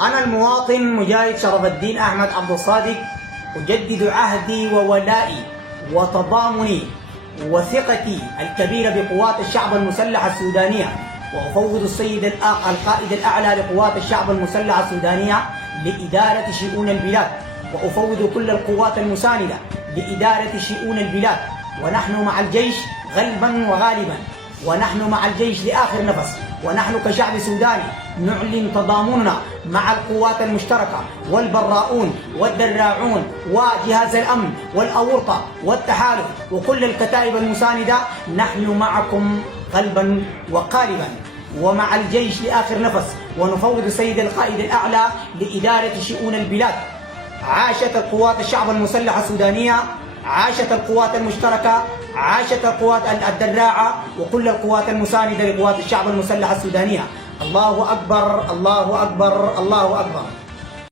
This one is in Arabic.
أنا المواطن مجاهد شرف الدين أحمد عبد الصادق أجدد عهدي وولائي وتضامني وثقتي الكبيرة بقوات الشعب المسلح السودانية، وأفوض السيد القائد الأعلى لقوات الشعب المسلح السودانية لإدارة شؤون البلاد، وأفوض كل القوات المساندة لإدارة شؤون البلاد، ونحن مع الجيش غلبا وغالبا، ونحن مع الجيش لآخر نفس، ونحن كشعب سوداني نعلن تضامننا مع القوات المشتركة والبراؤون والدراعون وجهاز الأمن والأورطة والتحالف وكل الكتائب المساندة. نحن معكم غلبا وقالبا ومع الجيش لآخر نفس، ونفوض السيد القائد الأعلى لإدارة شؤون البلاد. عاشت القوات الشعب المسلح السودانية، عاشت القوات المشتركة، عاشت القوات الدراعة وكل القوات المساندة لقوات الشعب المسلح السودانية. الله أكبر، الله أكبر، الله أكبر.